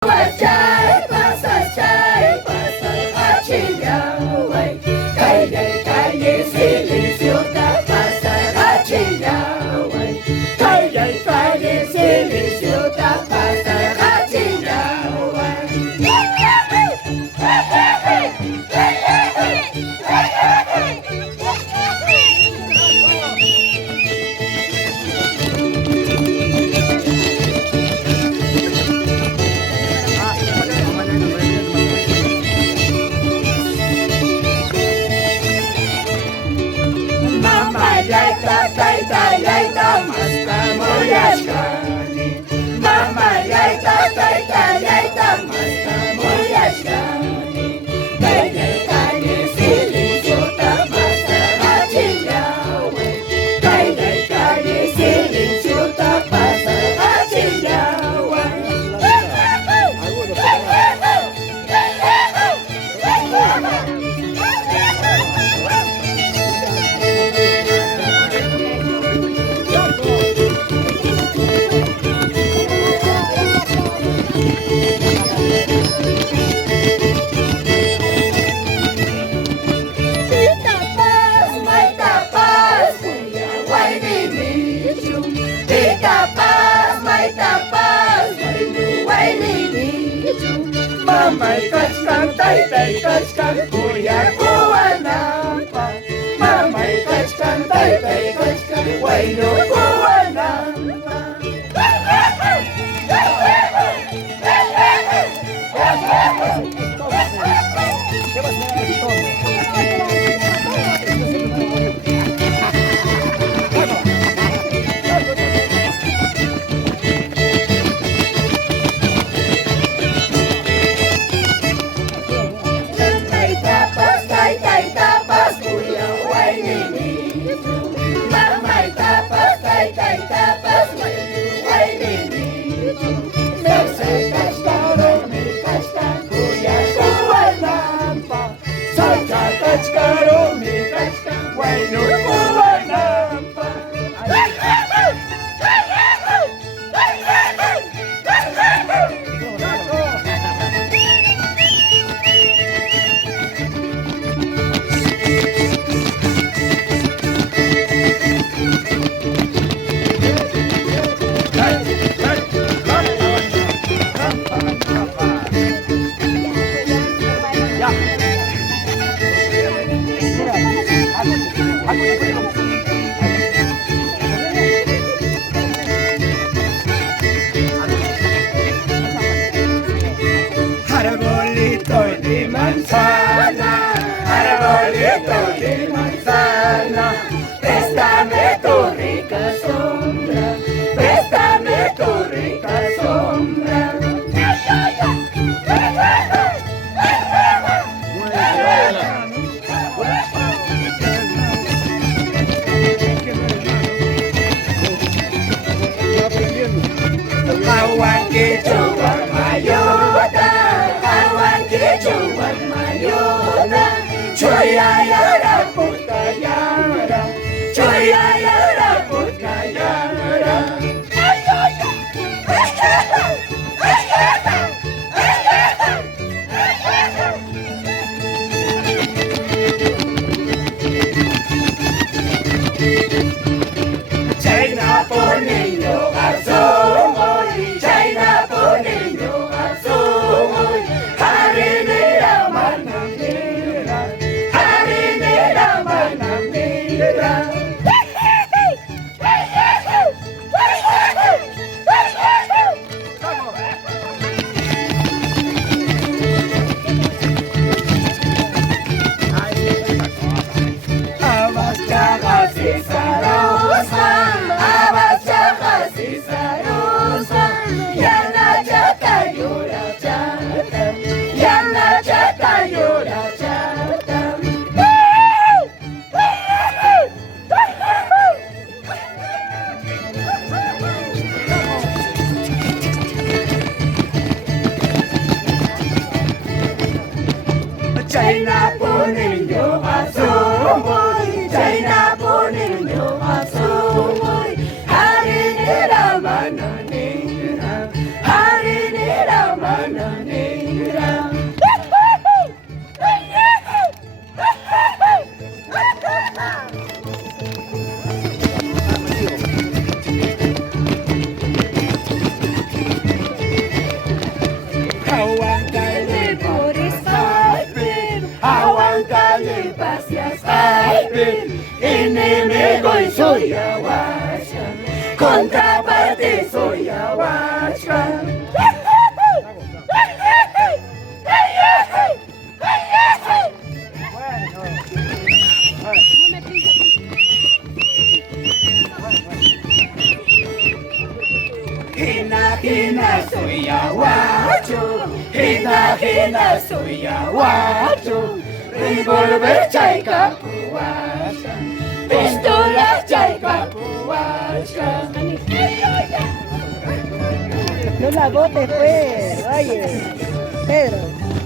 Pasay, pasay, pasay, hachiyaway. Kayay, kayay, silisyota, pasay, hachiyaway. Kayay, kayay, silisyota, pasay, hachiyaway. Mama yaita taita yaita masta moyashkani. Kayay kayay silisyota masta hachiyawe. Kayay kayay silisyota masta hachiyawe. Mamay kachkang tay kachkang kuya kuwa nampa. Mamay kachkang tay kachkang wayno kuwa nampa. Arbolito de manzana, arbolito de manzana, préstame tu rica sombra, préstame tu rica sombra. Awan kecuan mayota, awan kecuan mayota, choya yara puta yara, choya yara puta yara. China por niño asomoy, China por niño asomoy, harinera manamera, harinera manamera. Abas chagas y zarosa, abas chagas y zarosa, yana chata llora chata, yana chata llora chata. China por niño asomoy, China por niño asomoy, harinera mananera, harinera mananera. luna negra. Enemigo y soy aguacha, contraparte soy aguacha. Hina, hina, soy aguacho, hina, hina, soy aguacho. Revolver chayca puacha, pistola chayca puacha. No la botes pues, oye, Pedro.